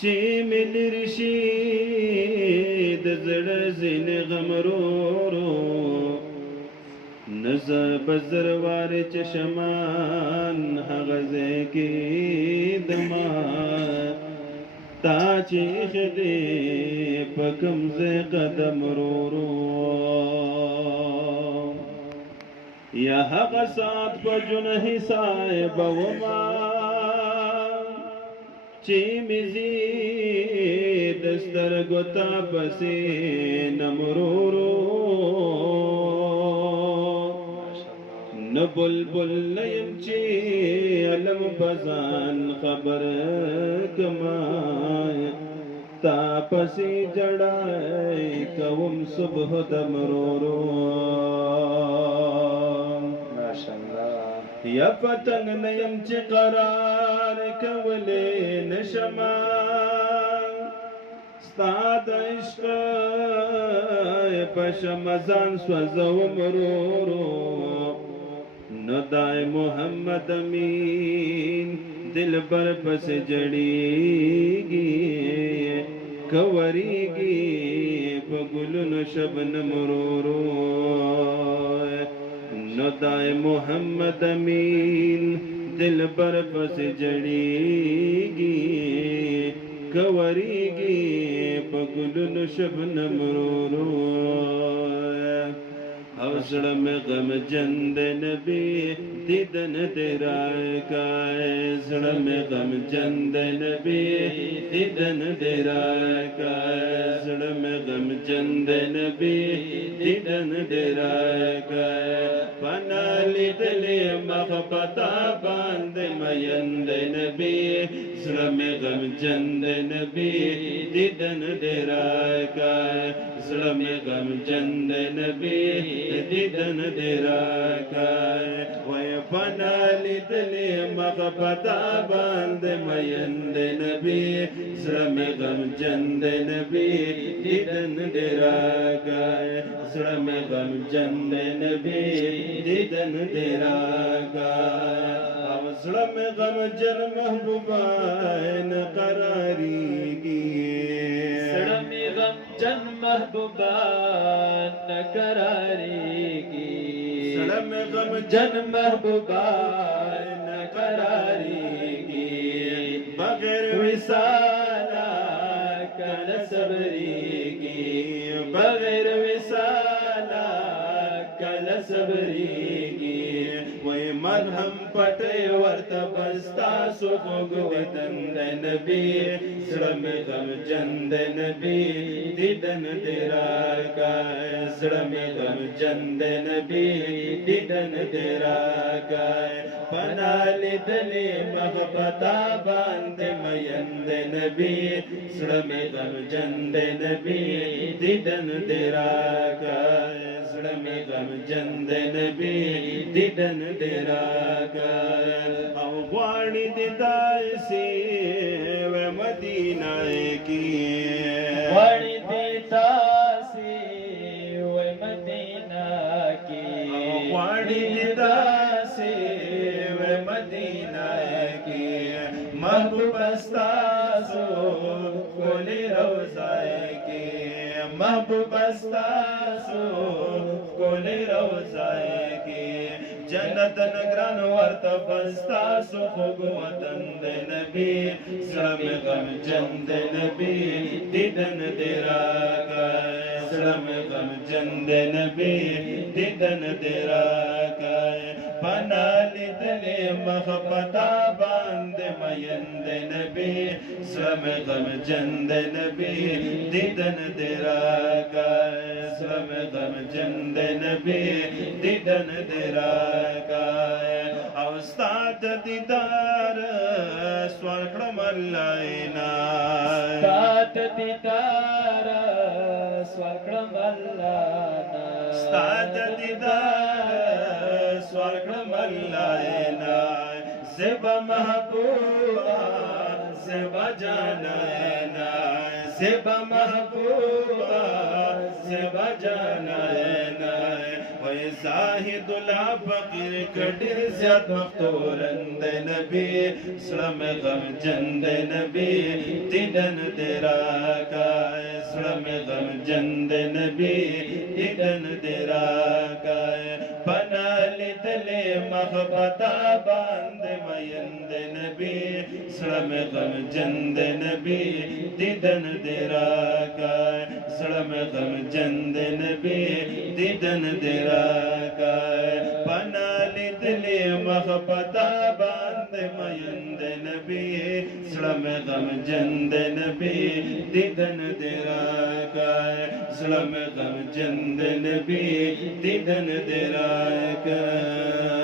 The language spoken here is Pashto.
چې مې لرې شي د زړه ځینې غم ورو نه زه به زر وارې چشمان هغه ځای کېږدمه تا چې ایښی دی په کوم ځای قدم ورو یا هغه ساعت په جنحې صاحبه ومه چې مې ځي د سترګو تا پسې نم ورو نه بلبل نه یم چې علم په ځان خبر کما تا پسې جړای کوم صبح دم ورو یا پتنګ نه یم چې قرار کولی نشمه ستا د عشق په شمه ځان سوځوم ورو نو دای محمد امین دلبر پسې جړېږي کوریږي په ګلونو شبنم ورو نو دای محمد امین دلبر پسې جړېږي کوریږي په ګلونو شبنم ورو او زړه مې غمجن د نبي دیدن دې راکای زړه مې غمجن د نبي دیدن دې راکای زړه مې غمجن د نبي دیدن دې راکای پنا لیدلې مخ پتا باندې مین د نبي زړه مې غمجن د نبي دیدن دې راکای زړه مې غمجن د نبي دیدن دې راکای وای پنا لیدلې مخ پتا باندې مین د نبي زړه مې غمجن د نبي دیدن دې راکای زړه مې غمجن د نبي دیدن دې راکای او زړه مې غمجن محبوبا نه قراریږي زړه مې غمجن محبوبا نه قراریږي زړه مې غمجن محبوبا نه قراریږي بغیر وصاله کله صبرېږي بغیر وصاله کله صبرېږي وای مرهم پټې ورته بستا سو خوږ دیدن د نبي زړه مې غمجن د نبي دیدن دې راکای زړه مې غمجن د نبي دیدن دې راکای پنا لیدلې مخ پتا باندې مین د نبي زړه مې غمجن د نبي دیدن دې راکای زړه مې غمجن د نبي دیدن دې راکای او غواړي دې داسې و مدینه کې غواړي دې داسې و مدینه کې غواړي دې داسې و مدینه کې محبوب استاسو کولی روزای کې محبوب استاسو کولی روزای کې جنت نگران ورته بستاسو خوږ وطن د نبي زړه مې غمجن د نبي دیدن دې راکای زړه مې غمجن د نبي دیدن دې راکای پنا لیدلې مخ پتا باندې مین د نبي زړه مې غمجن د نبي دیدن دې راکای زړه مې غمجن د نبي دیدن دې راکای او ستا د دیدار سوال کړم الله عنایت ستا د دیدار سوال کړم الله ستا د دیدار سوال کړم الله عنایت زب محبوبا सेबा जाना ना सेबा महबूबा सेबा जाना ना वै साहिदुला फकीर कटिर ज़्याद मख्तूरंद नबी सलम गम जंद नबी तिदन तेरा का सलम गम जंद नबी तिदन तेरा का पनालितले महबता बांद मयंद नबी सलम गम जंद नबी तिदन तेरा का सलम गम जंद नबी तिदन तेरा का पनालितले महबता बांद मयंद नबी सलम गम जंद नबी तिदन तेरा का सलम गम जंद नबी तिदन तेरा का